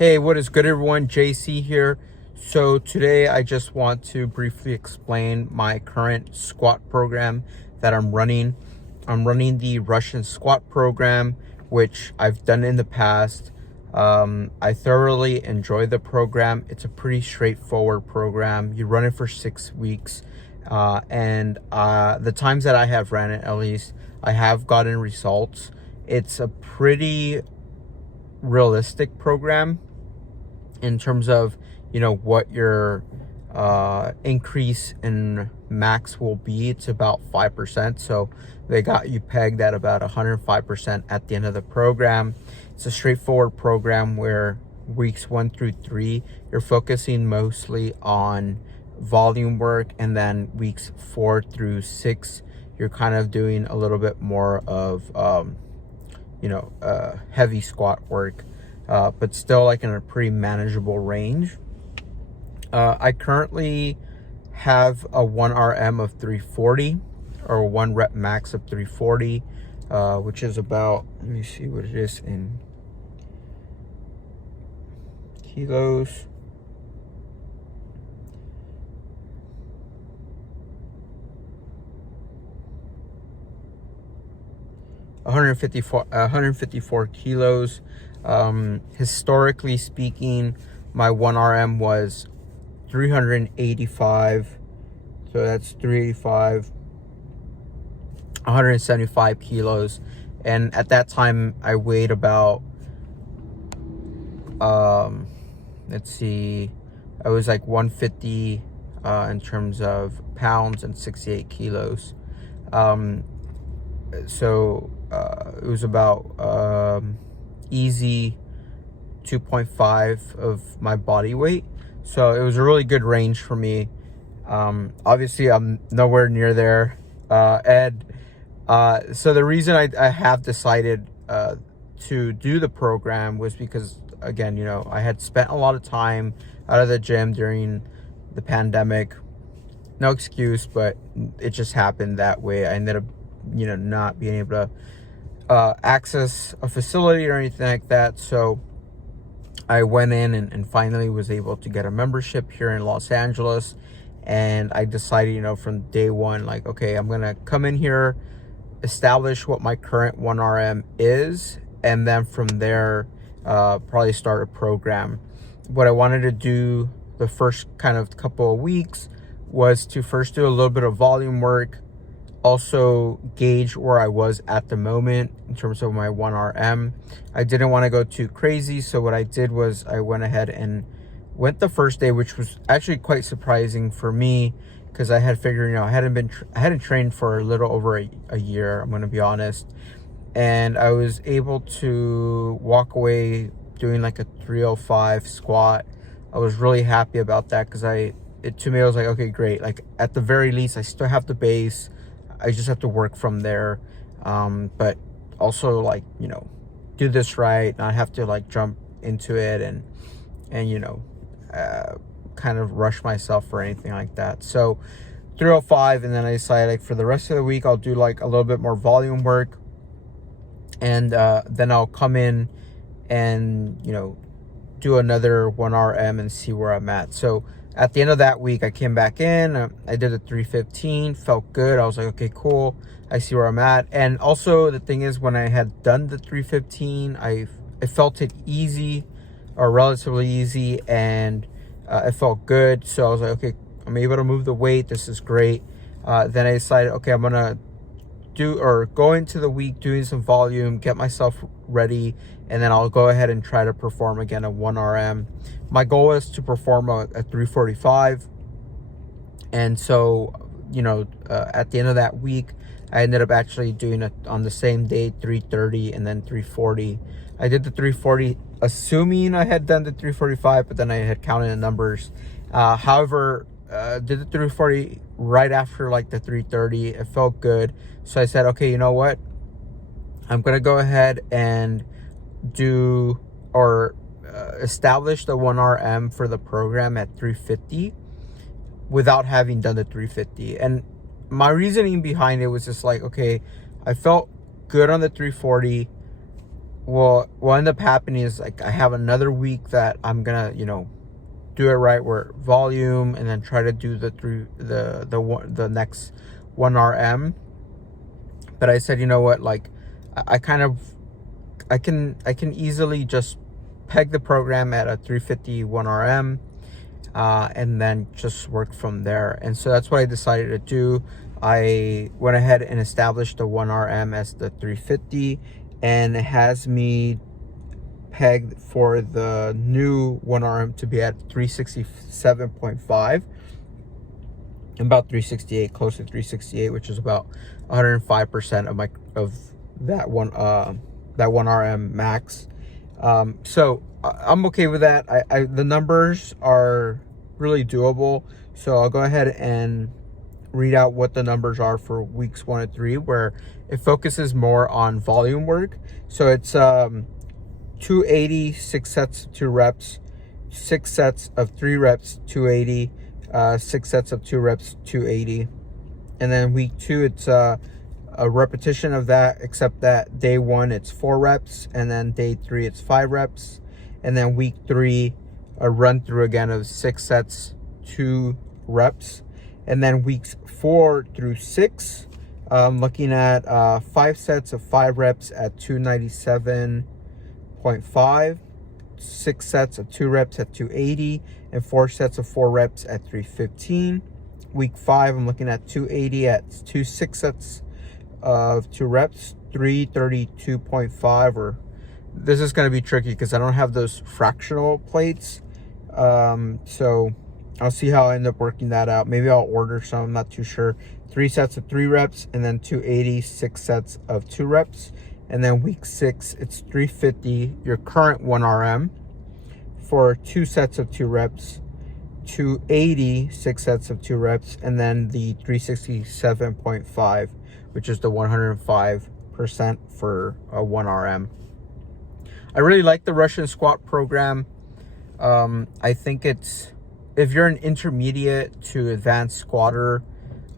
Hey, what is good, everyone? JC here. So today I just want to briefly explain my current squat program that I'm running. I'm running the Russian squat program, which I've done in the past. I thoroughly enjoy the program. It's a pretty straightforward program. You run it for 6 weeks. And the times that I have ran it, at least, I have gotten results. It's a pretty realistic program in terms of what your increase in max will be. It's about 5%, so they got you pegged at about 105% at the end of the program. It's a straightforward program where weeks 1 through 3 you're focusing mostly on volume work, and then weeks 4 through 6 you're kind of doing a little bit more of heavy squat work, but still like in a pretty manageable range. I currently have a 1RM of 340, or 1 rep max of 340, which is about, let me see what it is in kilos. $154 kilos. Historically speaking, my 1RM was 385, so that's 385, 175 kilos, and at that time I weighed about let's see, I was like 150 in terms of pounds, and 68 kilos. So it was about easy 2.5 of my body weight, so it was a really good range for me. Obviously I'm nowhere near there, so the reason I have decided to do the program was because, again, I had spent a lot of time out of the gym during the pandemic. No excuse, but it just happened that way. I ended up not being able to access a facility or anything like that, so I went in and finally was able to get a membership here in Los Angeles. And I decided, from day one, like, okay, I'm gonna come in here, establish what my current 1RM is, and then from there probably start a program. What I wanted to do the first kind of couple of weeks was to first do a little bit of volume work, also gauge where I was at the moment in terms of my 1RM. I didn't want to go too crazy, so what I did was I went ahead and went the first day, which was actually quite surprising for me, because I had figured, I hadn't trained for a little over a year, I'm going to be honest, and I was able to walk away doing like a 305 squat. I was really happy about that, because to me I was like, okay, great, like at the very least I still have the base. I just have to work from there, but also like do this right, not have to like jump into it and kind of rush myself or anything like that. So 305, and then I decided, like, for the rest of the week I'll do like a little bit more volume work, and then I'll come in and do another 1RM and see where I'm at. So at the end of that week, I came back in, I did a 315, felt good. I was like, okay, cool, I see where I'm at. And also the thing is, when I had done the 315, I felt it easy, or relatively easy, and it felt good. So I was like, okay, I'm able to move the weight, this is great. Then I decided, okay, I'm gonna go into the week doing some volume, get myself ready, and then I'll go ahead and try to perform again a 1RM. My goal is to perform a 345, and so at the end of that week I ended up actually doing it on the same day, 330 and then 340. I did the 340 assuming I had done the 345, but then I had counted the numbers. However, did the 340 right after like the 330. It felt good, so I said, okay, you know what, I'm gonna go ahead and establish the 1RM for the program at 350 without having done the 350. And my reasoning behind it was just like, okay, I felt good on the 340 what end up happening is like I have another week that I'm gonna, do it right, where volume, and then try to do the next 1 RM. But I said, you know what, like I can easily just peg the program at a 350 1 RM, and then just work from there. And so that's what I decided to do. I went ahead and established the 1 RM as the 350, and it has me pegged for the new 1 RM to be at 367.5, about 368, close to 368, which is about 105% of that 1 RM max. So I'm okay with that. The numbers are really doable. So I'll go ahead and read out what the numbers are for weeks 1 and 3, where it focuses more on volume work. So it's 280, 6 sets of 2 reps, 6 sets of 3 reps, 280, 6 sets of 2 reps, 280. And then week 2, it's a repetition of that, except that day 1 it's 4 reps, and then day 3 it's 5 reps, and then week 3 a run through again of 6 sets, 2 reps, and then weeks 4 through 6, looking at 5 sets of 5 reps at 297.5, 6 sets of 2 reps at 280, and 4 sets of 4 reps at 315. Week 5, I'm looking at 280 at 6 sets of 2 reps, 332.5, or this is going to be tricky because I don't have those fractional plates. So I'll see how I end up working that out. Maybe I'll order some, I'm not too sure. 3 sets of 3 reps, and then 280, 6 sets of 2 reps. And then week 6, it's 350, your current 1 RM, for 2 sets of 2 reps, 280, 6 sets of 2 reps, and then the 367.5, which is the 105% for a 1 RM. I really like the Russian squat program. I think it's, if you're an intermediate to advanced squatter,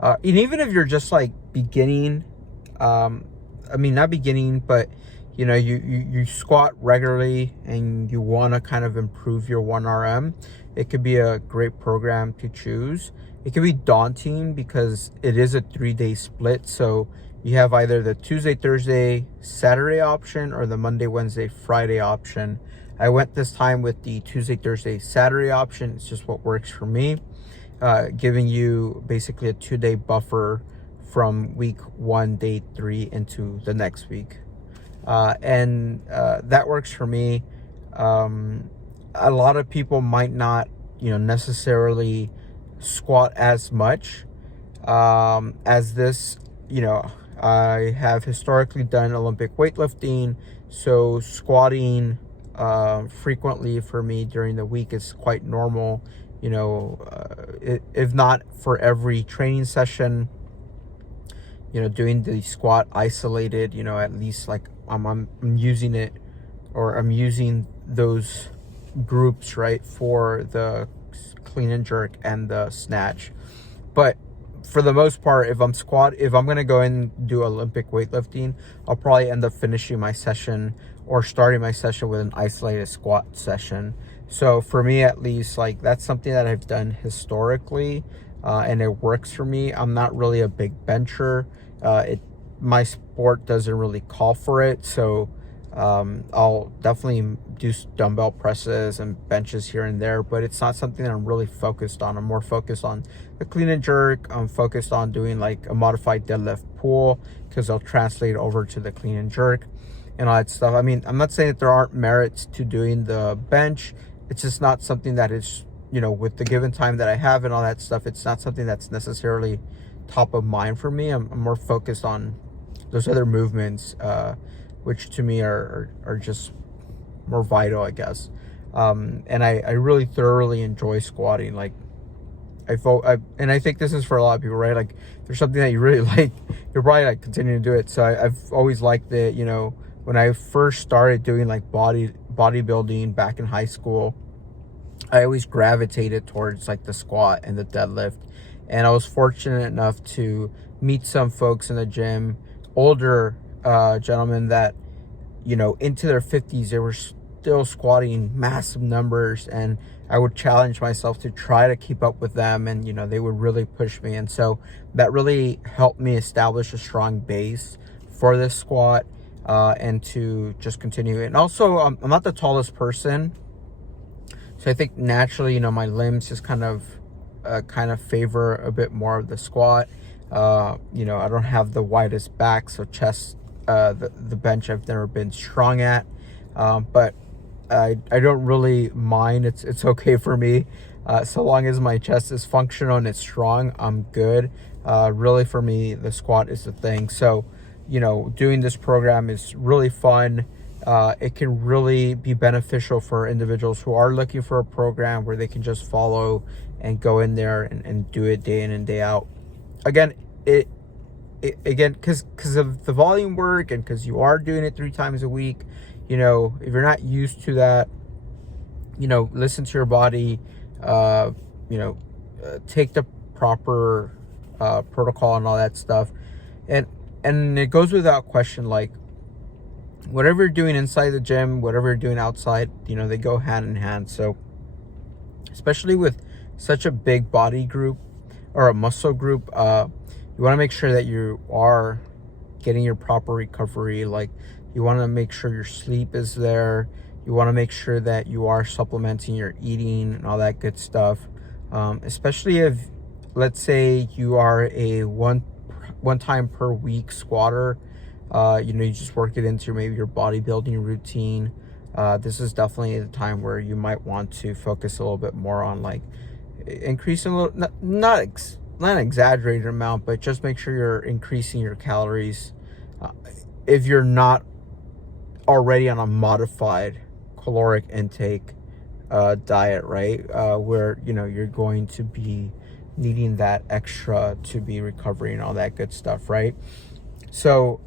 and even if you're just like beginning, I mean, not beginning, but you squat regularly and you want to kind of improve your 1 RM, it could be a great program to choose. It can be daunting because it is a 3-day split. So you have either the Tuesday, Thursday, Saturday option or the Monday, Wednesday, Friday option. I went this time with the Tuesday, Thursday, Saturday option. It's just what works for me, giving you basically a 2-day buffer from week 1, day 3 into the next week. And that works for me. A lot of people might not, necessarily squat as much as this. I have historically done Olympic weightlifting, so squatting frequently for me during the week is quite normal. If not for every training session, doing the squat isolated, at least like I'm using it, or I'm using those groups, right, for the clean and jerk and the snatch. But for the most part, if I'm going to go and do Olympic weightlifting, I'll probably end up finishing my session or starting my session with an isolated squat session. So for me, at least, like, that's something that I've done historically, and it works for me. I'm not really a big bencher. My sport doesn't really call for it, so I'll definitely do dumbbell presses and benches here and there, but it's not something that I'm really focused on. I'm more focused on the clean and jerk. I'm focused on doing like a modified deadlift pull, because I'll translate over to the clean and jerk and all that stuff. I mean, I'm not saying that there aren't merits to doing the bench. It's just not something that is, with the given time that I have and all that stuff, it's not something that's necessarily top of mind for me. I'm more focused on those other movements, which to me are just more vital, I guess. And I really thoroughly enjoy squatting. Like, and I think this is for a lot of people, right? Like, there's something that you really like, you're probably like continuing to do it. So I've always liked it. When I first started doing like bodybuilding back in high school, I always gravitated towards like the squat and the deadlift. And I was fortunate enough to meet some folks in the gym, older gentlemen that into their 50s, they were still squatting massive numbers, and I would challenge myself to try to keep up with them, and they would really push me. And so that really helped me establish a strong base for this squat, and to just continue. And also, I'm not the tallest person, so I think naturally, my limbs just kind of favor a bit more of the squat. I don't have the widest back, so chest, the bench I've never been strong at, but I don't really mind. It's okay for me, so long as my chest is functional and it's strong, I'm good. Really, for me, the squat is the thing. So, doing this program is really fun. It can really be beneficial for individuals who are looking for a program where they can just follow and go in there and do it day in and day out. Again, because of the volume work, and because you are doing it 3 times a week, if you're not used to that, listen to your body, take the proper protocol and all that stuff. And it goes without question, like, whatever you're doing inside the gym, whatever you're doing outside, they go hand in hand. So especially with such a big body group or a muscle group, you want to make sure that you are getting your proper recovery. Like, you want to make sure your sleep is there. You want to make sure that you are supplementing your eating and all that good stuff. Especially if, let's say, you are a one time per week squatter. You just work it into maybe your bodybuilding routine. This is definitely the time where you might want to focus a little bit more on, like, increasing a little, not an exaggerated amount, but just make sure you're increasing your calories. If you're not already on a modified caloric intake diet, right? Where, you're going to be needing that extra to be recovering and all that good stuff, right? So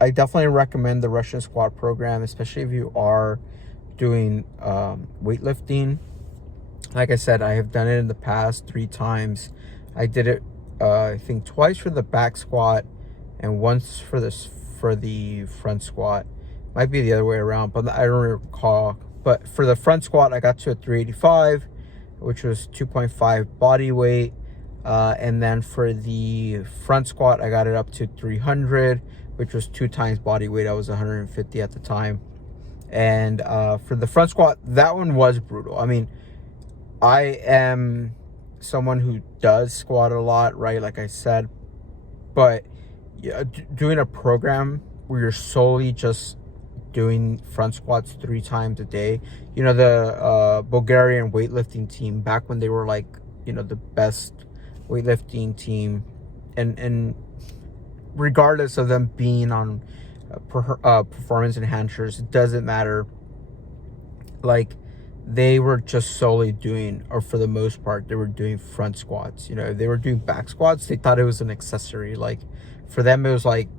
I definitely recommend the Russian squat program, especially if you are doing weightlifting. Like I said, I have done it in the past 3 times. I did it, I think, twice for the back squat and once for the front squat. Might be the other way around, but I don't recall. But for the front squat, I got to a 385, which was 2.5 body weight. And then for the front squat, I got it up to 300, which was 2 times body weight. I was 150 at the time. And for the front squat, that one was brutal. I mean, I am someone who does squat a lot, right? Like I said, but doing a program where you're solely just doing front squats 3 times a day. The Bulgarian weightlifting team, back when they were like, the best weightlifting team, and regardless of them being on performance enhancers, it doesn't matter. Like, they were just solely doing, or for the most part, they were doing front squats. If they were doing back squats, they thought it was an accessory. Like, for them, it was like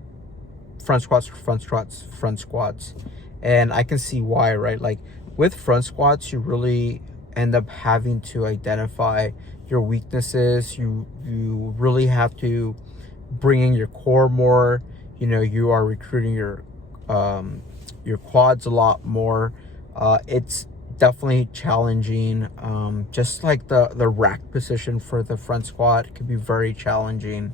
front squats, front squats, front squats. And I can see why, right? Like, with front squats, you really end up having to identify your weaknesses. You really have to bring in your core more. You are recruiting your quads a lot more. It's definitely challenging. Just like the rack position for the front squat can be very challenging,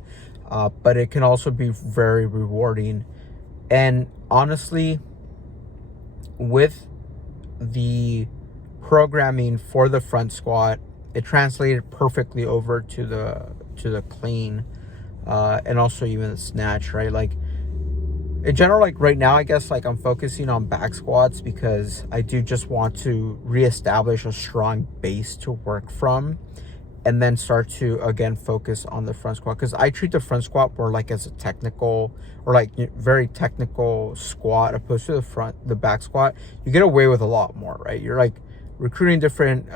but it can also be very rewarding. And honestly, with the programming for the front squat, it translated perfectly over to the clean, and also even the snatch, right? Like, in general, like right now, I guess, like, I'm focusing on back squats because I do just want to reestablish a strong base to work from, and then start to again focus on the front squat, because I treat the front squat more like as a technical, or like very technical squat, opposed to the back squat. You get away with a lot more, right? You're like recruiting different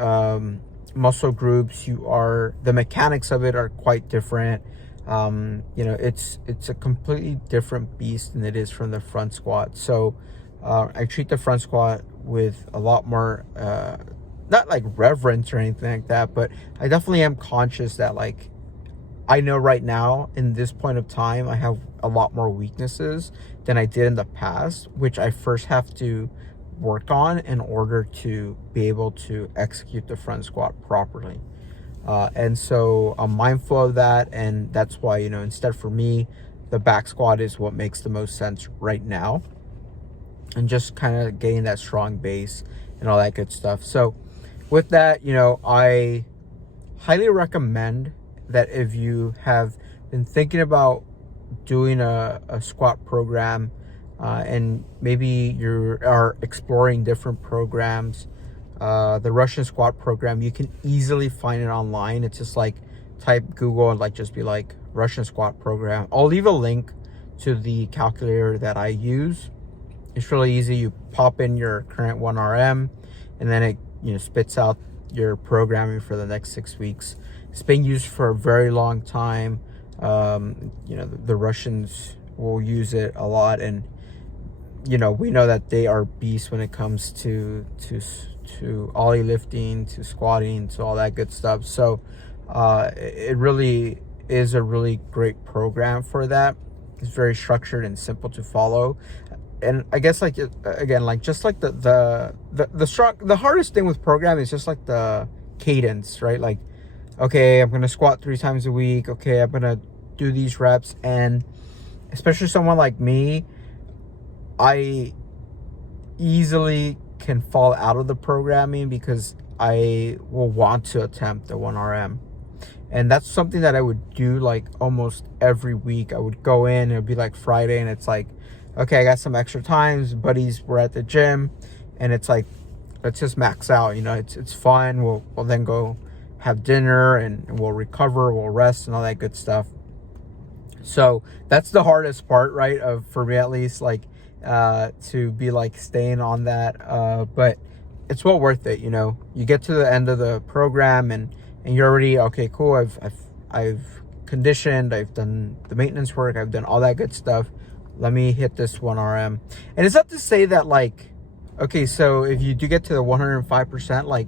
muscle groups. The mechanics of it are quite different. It's a completely different beast than it is from the front squat. So I treat the front squat with a lot more not like reverence or anything like that, but I definitely am conscious that, like, I know right now in this point of time, I have a lot more weaknesses than I did in the past, which I first have to work on in order to be able to execute the front squat properly. And so I'm mindful of that. And that's why, instead for me, the back squat is what makes the most sense right now. And just kind of getting that strong base and all that good stuff. So with that, I highly recommend that if you have been thinking about doing a squat program, and maybe you are exploring different programs, the Russian squat program, you can easily find it online. It's just like type Google and just be like Russian squat program. I'll leave a link to the calculator that I use. It's really easy. You pop in your current 1RM and then it spits out your programming for the next 6 weeks. It's been used for a very long time. The Russians will use it a lot, and we know that they are beasts when it comes to ollie lifting, to squatting, to all that good stuff. So it really is a really great program for that. It's very structured and simple to follow. And I guess the hardest thing with programming is just like the cadence, right? Like, okay, I'm gonna squat 3 times a week. Okay, I'm gonna do these reps. And especially someone like me, I easily can fall out of the programming because I will want to attempt the 1RM. And that's something that I would do like almost every week. I would go in, it would be like Friday, and it's like, okay, I got some extra times. Buddies were at the gym, and it's like, let's just max out. It's fun. We'll then go have dinner, and we'll recover, we'll rest, and all that good stuff. So that's the hardest part, right? For me at least, to be like staying on that. But it's well worth it. You get to the end of the program, and you're already okay. Cool. I've conditioned. I've done the maintenance work. I've done all that good stuff. Let me hit this 1RM. And it's not to say that okay, so if you do get to the 105%,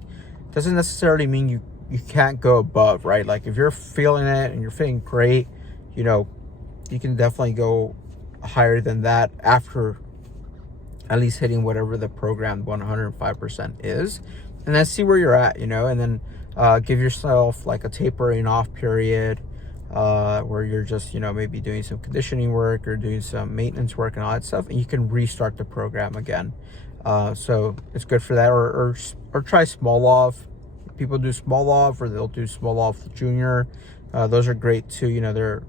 doesn't necessarily mean you can't go above, right? Like if you're feeling it and you're feeling great, you can definitely go higher than that after at least hitting whatever the program 105% is. And then see where you're at, and then give yourself like a tapering off period, where you're just maybe doing some conditioning work or doing some maintenance work and all that stuff, and you can restart the program again. So it's good for that. Or try Smolov. People do Smolov, or they'll do Smolov Junior. Those are great too.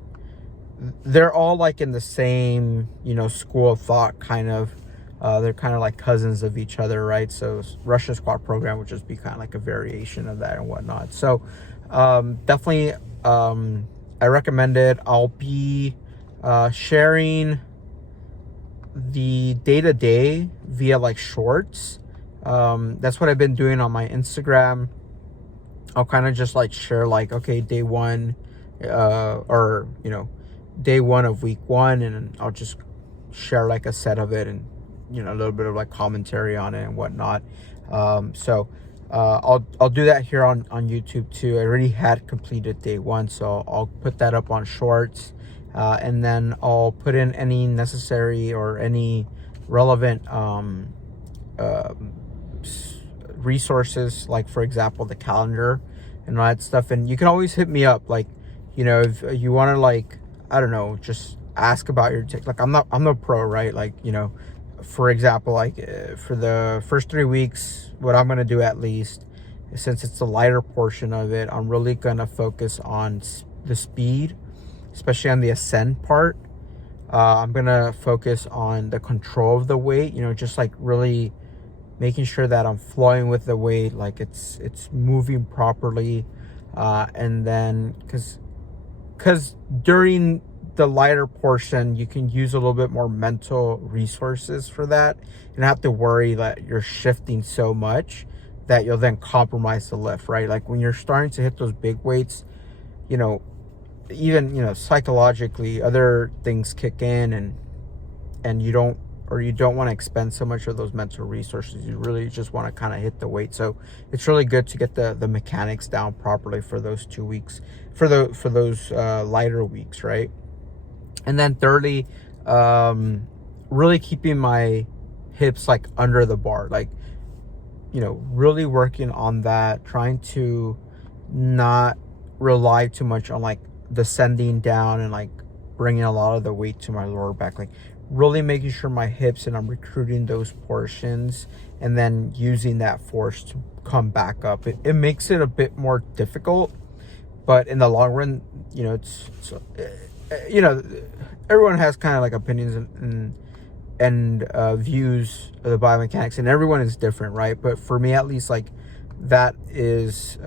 They're all like in the same school of thought, kind of. They're kind of like cousins of each other, right? So Russian squat program would just be kind of like a variation of that and whatnot. So definitely I recommend it. I'll be sharing the day-to-day via shorts. That's what I've been doing on my Instagram. I'll kind of just share okay, day one, or day one of week 1, and I'll just share a set of it, and a little bit of commentary on it and whatnot. So I'll do that here on YouTube too. I already had completed day 1, so I'll put that up on shorts, and then I'll put in any necessary or any relevant resources, for example the calendar and all that stuff. And you can always hit me up, if you want to I don't know, just ask about your I'm no pro, right? For example, for the first 3 weeks, what I'm gonna do, at least since it's the lighter portion of it, I'm really gonna focus on the speed, especially on the ascend part. I'm gonna focus on the control of the weight, just really making sure that I'm flowing with the weight, it's moving properly, and then because during the lighter portion, you can use a little bit more mental resources for that, and not have to worry that you're shifting so much that you'll then compromise the lift, right? When you're starting to hit those big weights, even psychologically, other things kick in, and you don't or you don't want to expend so much of those mental resources. You really just want to kind of hit the weight. So it's really good to get the mechanics down properly for those 2 weeks, for those lighter weeks, right? And then thirdly, really keeping my hips like under the bar, like, you know, really working on that, trying to not rely too much on like descending down and like bringing a lot of the weight to my lower back, like really making sure my hips, and I'm recruiting those portions and then using that force to come back up. It makes it a bit more difficult, but in the long run, you know, it's you know, everyone has kind of like opinions and views of the biomechanics, and everyone is different, right? But for me, at least, like that is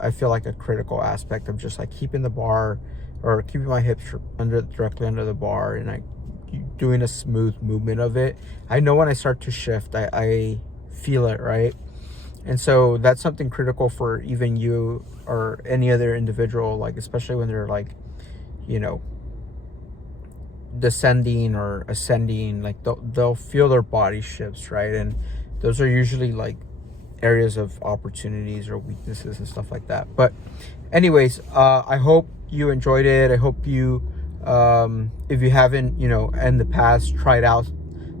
I feel like a critical aspect of just like keeping the bar, or keeping my hips directly under the bar, and like doing a smooth movement of it. I know when I start to shift, I feel it, right? And so that's something critical for even you or any other individual, like especially when they're like, you know, descending or ascending, like they'll feel their body shifts, right? And those are usually like areas of opportunities or weaknesses and stuff like that. But anyways, I hope you enjoyed it. I hope you, if you haven't, you know, in the past tried out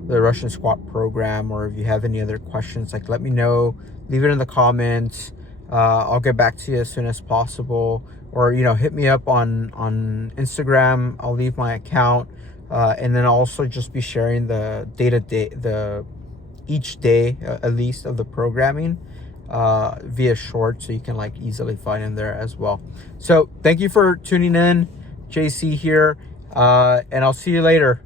the Russian squat program, or if you have any other questions, like let me know, leave it in the comments. I'll get back to you as soon as possible, or, you know, hit me up on Instagram. I'll leave my account, and then I'll also just be sharing the each day at least of the programming via short, so you can like easily find them there as well. So thank you for tuning in. JC here, and I'll see you later.